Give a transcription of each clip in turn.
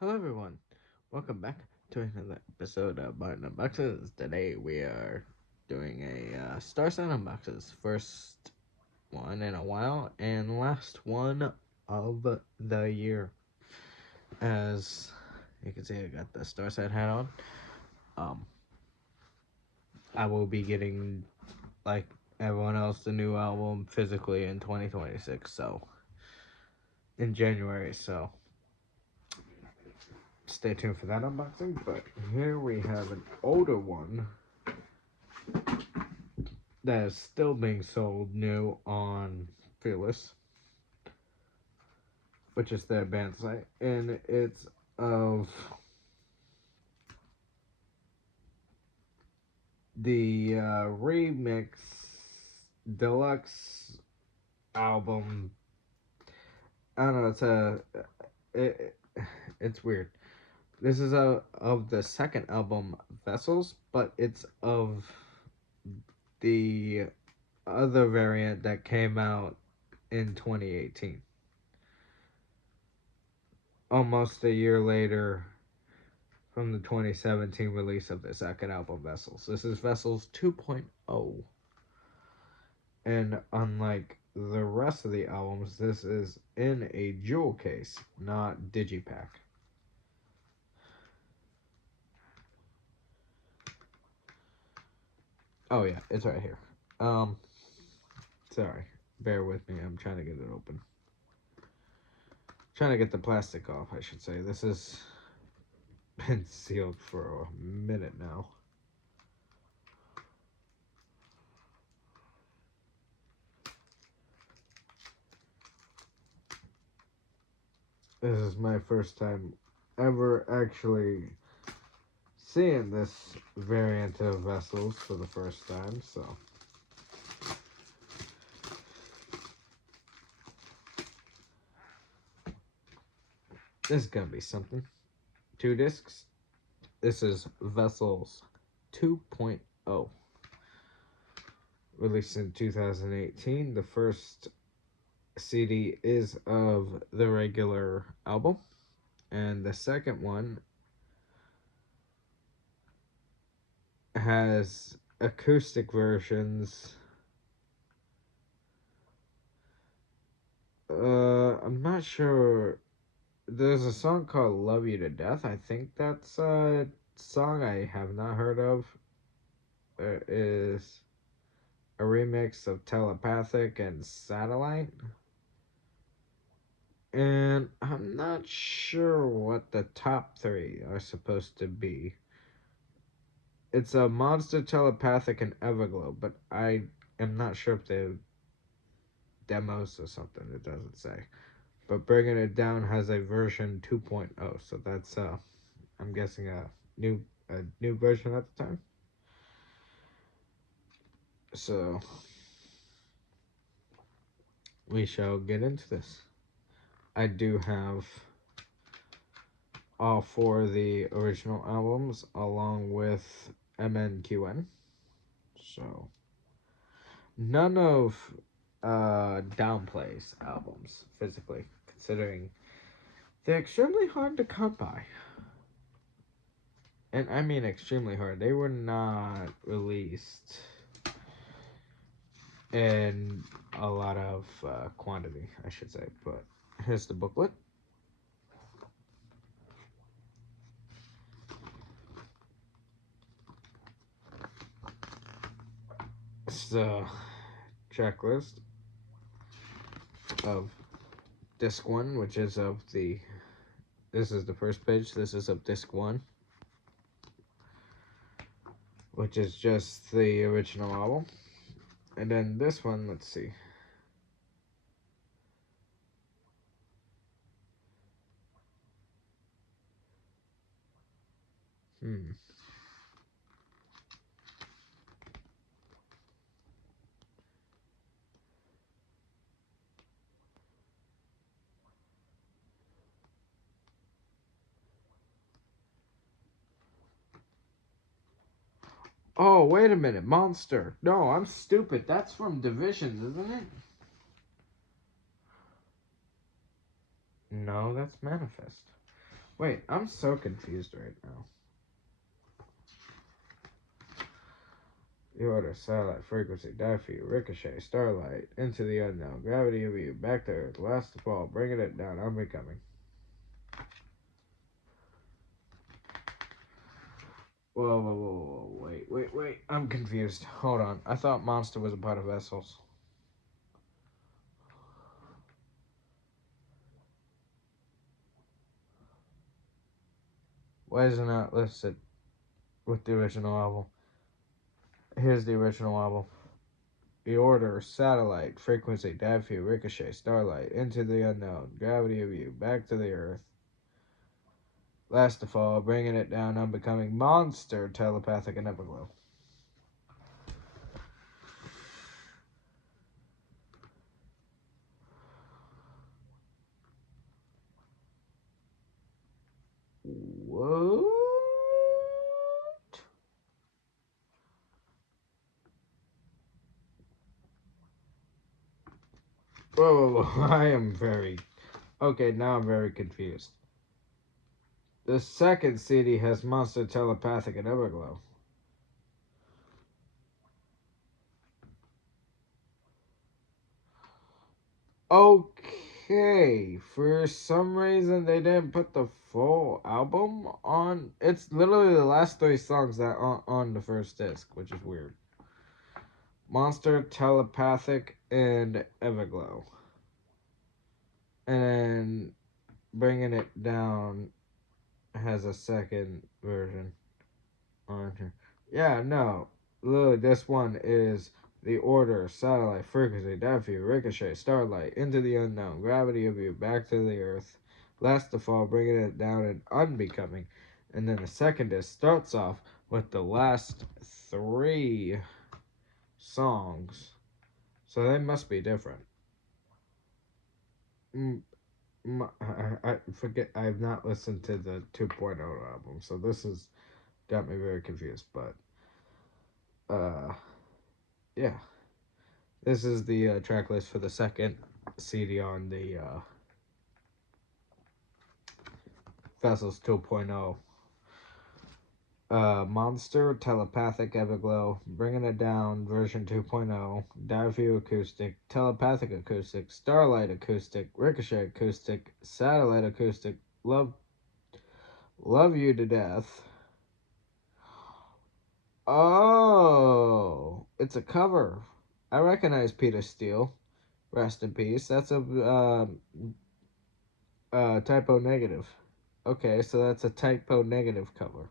Hello everyone, welcome back to another episode of Unboxes. Today we are doing a Starset Unboxes. First one in a while and last one of the year. As you can see, I got the Starset hat on. Um, I will be getting, like everyone else, the new album physically in 2026, so in January, so stay tuned for that unboxing. But here we have an older one that is still being sold new on Fearless, which is their band site, and it's of the remix deluxe album. I don't know. It, it's weird. This is of the second album, Vessesls, but it's of the other variant that came out in 2018. Almost a year later from the 2017 release of the second album, Vessels. This is Vessels 2.0. And unlike the rest of the albums, this is in a jewel case, not digipack. Oh yeah, it's right here. Sorry, bear with me. I'm trying to get it open. Trying to get the plastic off, I should say. This has been sealed for a minute now. This is my first time ever actually seeing this variant of Vessels for the first time, so this is gonna be something. 2 discs. This is Vessels 2.0, released in 2018. The first CD is of the regular album, and the second one has acoustic versions. I'm not sure. There's a song called Love You to Death. I think that's a song I have not heard of. There is a remix of Telepathic and Satellite. And I'm not sure what the top 3 are supposed to be. It's a Monster, Telepathic, and Everglow, but I am not sure if they're demos or something. It doesn't say. But Bringing It Down has a version 2.0, so that's I'm guessing a new version at the time. So we shall get into this. I do have all 4 of the original albums along with MNQN. So none of Downplay's albums physically, considering they're extremely hard to come by. And I mean extremely hard. They were not released in a lot of quantity, I should say. But here's the booklet. It's the checklist of disc 1, which is of the... This is the first page. This is of disc 1, which is just the original album. And then this one, let's see. Oh, wait a minute. Monster. No, I'm stupid. That's from Divisions, isn't it? No, that's Manifest. Wait, I'm so confused right now. The order, satellite, frequency, Daffy, ricochet, starlight, into the unknown, gravity of you, back to Earth, last to fall, bringing it down, I'm becoming. Whoa, wait, I'm confused. Hold on, I thought Monster was a part of Vessels. Why isn't that listed with the original album? Here's the original album. The order, satellite, frequency, Daffy, ricochet, starlight, into the unknown, gravity of you, back to the Earth, last to fall, bringing it down, unbecoming, monster, telepathic, and everglow. What? Whoa, I am very... Okay, now I'm very confused. The second CD has Monster, Telepathic, and Everglow. Okay, for some reason they didn't put the full album on. It's literally the last 3 songs that are on the first disc, which is weird. Monster, Telepathic, and Everglow. And then Bringing It Down has a second version on here. Yeah, no. Literally, this one is the order, satellite, frequency, Daffy, ricochet, starlight, into the unknown, gravity of you, back to the earth, last to fall, bringing it down, and unbecoming. And then the second disc starts off with the last 3 songs. So they must be different. I forget, I've not listened to the 2.0 album, so this has got me very confused, but yeah, this is the track list for the second CD on the Vessels 2.0. Monster, Telepathic, Everglow, Bringing It Down, version 2.0, Diveview Acoustic, Telepathic Acoustic, Starlight Acoustic, Ricochet Acoustic, Satellite Acoustic, Love You to Death. Oh, it's a cover. I recognize Peter Steele. Rest in peace. That's a typo negative. Okay, so that's a typo negative cover.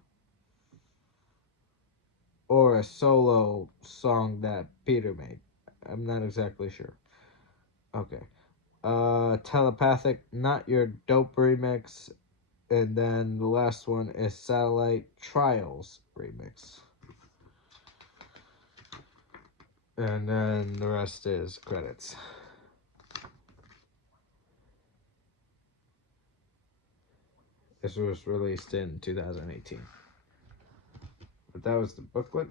Or a solo song that Peter made. I'm not exactly sure. Okay. Telepathic, Not Your Dope remix. And then the last one is Satellite Trials remix. And then the rest is credits. This was released in 2018. But that was the booklet.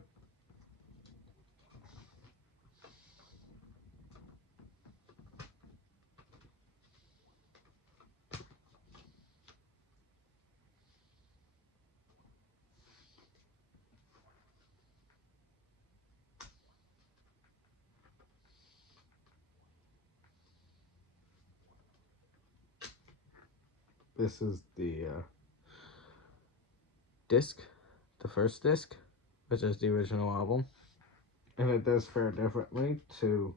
This is the disc, the first disc, which is the original album. And it does fare differently to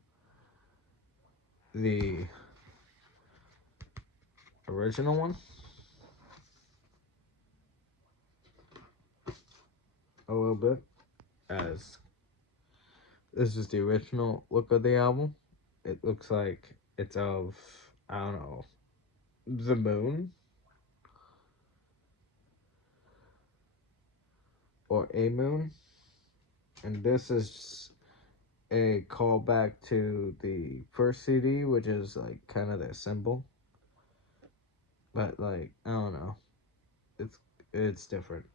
the original one. A little bit, as this is the original look of the album. It looks like it's of, I don't know, the moon. Or a moon. And this is a callback to the first CD, which is like kind of their symbol. But like, I don't know. It's different.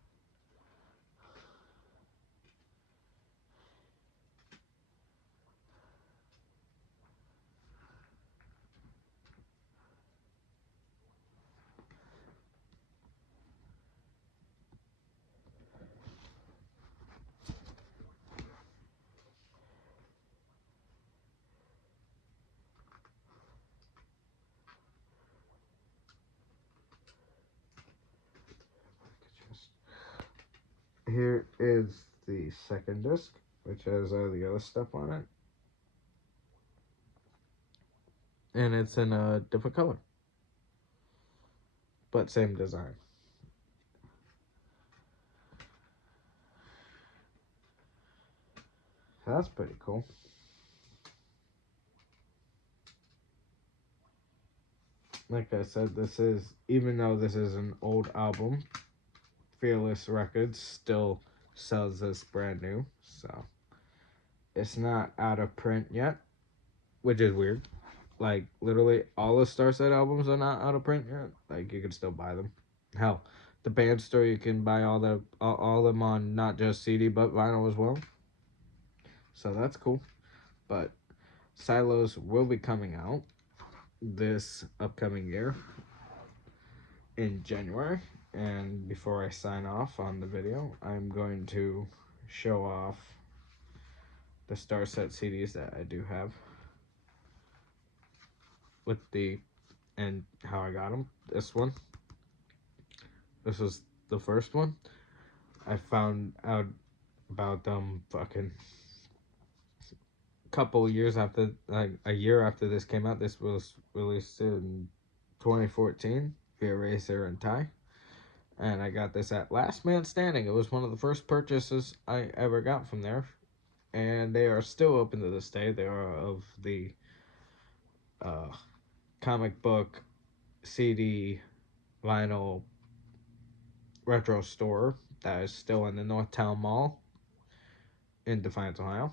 Here is the second disc, which has all the other stuff on it. And it's in a different color, but same design. So that's pretty cool. Like I said, this is, even though this is an old album, Fearless Records still sells this brand new. So it's not out of print yet, which is weird. Like, literally, all the Starset albums are not out of print yet. Like, you can still buy them. Hell, the band store, you can buy all of them on not just CD, but vinyl as well. So that's cool. But Silos will be coming out this upcoming year in January. And before I sign off on the video, I'm going to show off the Starset CDs that I do have with the, and how I got them. This was the first one. I found out about them fucking couple years after, like a year after this came out. This was released in 2014 via Racer and Tie. And I got this at Last Man Standing. It was one of the first purchases I ever got from there. And they are still open to this day. They are of the comic book, CD, vinyl retro store that is still in the Northtown Mall in Defiance, Ohio.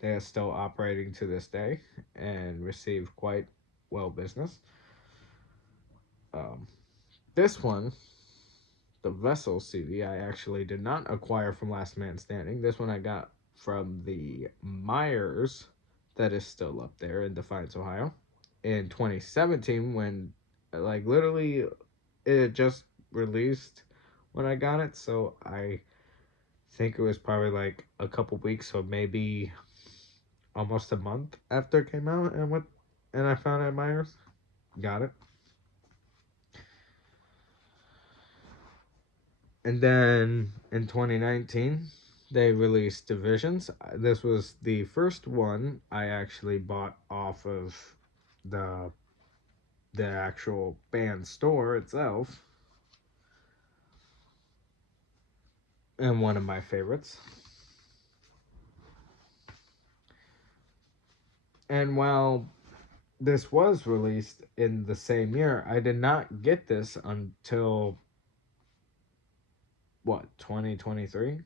They are still operating to this day and receive quite well business. This one, the Vessesls CD, I actually did not acquire from Last Man Standing. This one I got from the Myers that is still up there in Defiance, Ohio. In 2017, when, like, literally it just released when I got it, so I think it was probably like a couple weeks, or maybe almost a month after it came out, and I found it at Myers. Got it. And then in 2019, they released Divisions. This was the first one I actually bought off of the actual band store itself. And one of my favorites. And while this was released in the same year, I did not get this until, what, 2023?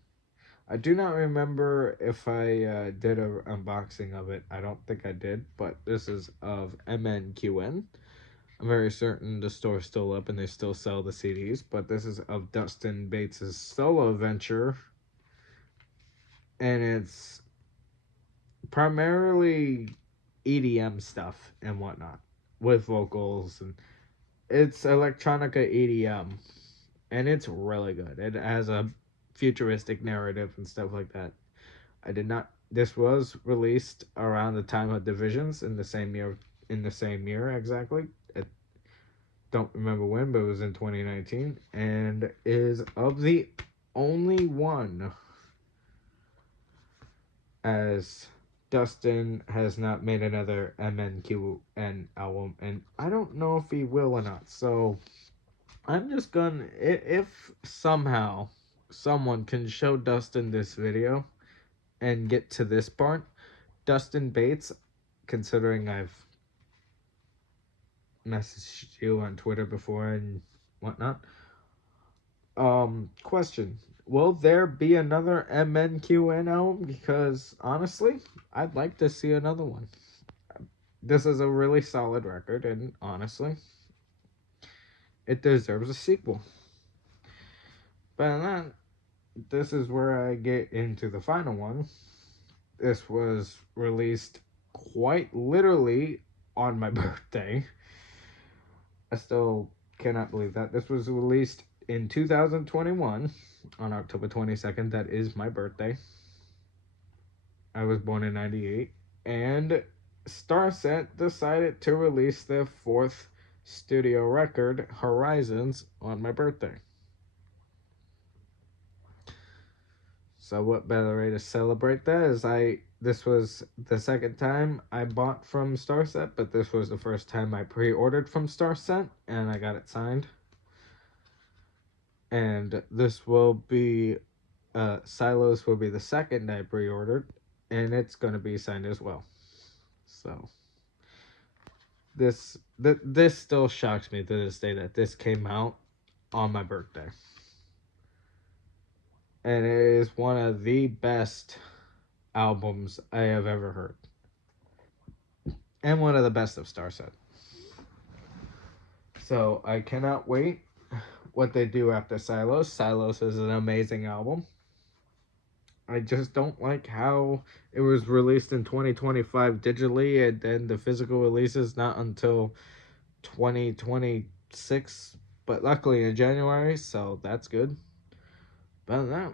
I do not remember if I did an unboxing of it. I don't think I did, but this is of MNQN. I'm very certain the store's still up and they still sell the CDs, but this is of Dustin Bates' solo venture, and it's primarily EDM stuff and whatnot with vocals, and it's electronica EDM, and it's really good. It has a futuristic narrative and stuff like that. This was released around the time of Divisions in the same year exactly. I don't remember when, but it was in 2019, and is of the only one, as Dustin has not made another MNQN album, and I don't know if he will or not. So I'm just gonna, if somehow someone can show Dustin this video and get to this part, Dustin Bates, considering I've messaged you on Twitter before and whatnot, question, will there be another MNQN album? Because honestly, I'd like to see another one. This is a really solid record, and honestly, it deserves a sequel. But then, this is where I get into the final one. This was released quite literally on my birthday. I still cannot believe that. This was released in 2021 on October 22nd. That is my birthday. I was born in 98. And Starset decided to release their fourth studio record, Horizons, on my birthday. So what better way to celebrate that is this was the second time I bought from Starset, but this was the first time I pre-ordered from Starset, and I got it signed. And this will be, Silos will be the second I pre-ordered, and it's going to be signed as well. So this still shocks me to this day that this came out on my birthday. And it is one of the best albums I have ever heard. And one of the best of Starset. So I cannot wait what they do after Silos. Silos is an amazing album. I just don't like how it was released in 2025 digitally, and then the physical release is not until 2026, but luckily in January, so that's good. But other than that,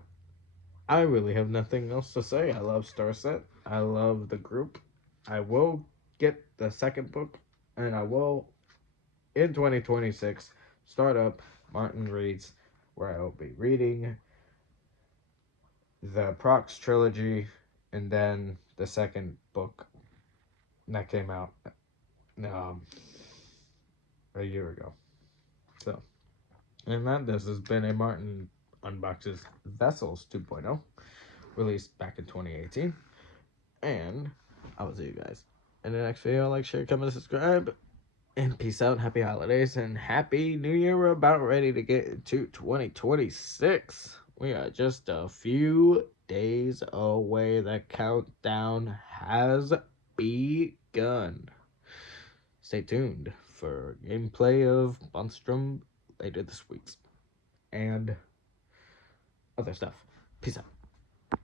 I really have nothing else to say. I love Starset. I love the group. I will get the second book, and I will, in 2026, start up Martin Reads, where I will be reading the Prox trilogy, and then the second book that came out um, a year ago. So, and that this has been a Martin Unboxes Vessels 2.0, released back in 2018. And I will see you guys in the next video. Like, share, comment, subscribe. And peace out. Happy holidays and happy new year. We're about ready to get into 2026. We are just a few days away. The countdown has begun. Stay tuned for gameplay of Monstrum later this week and other stuff. Peace out.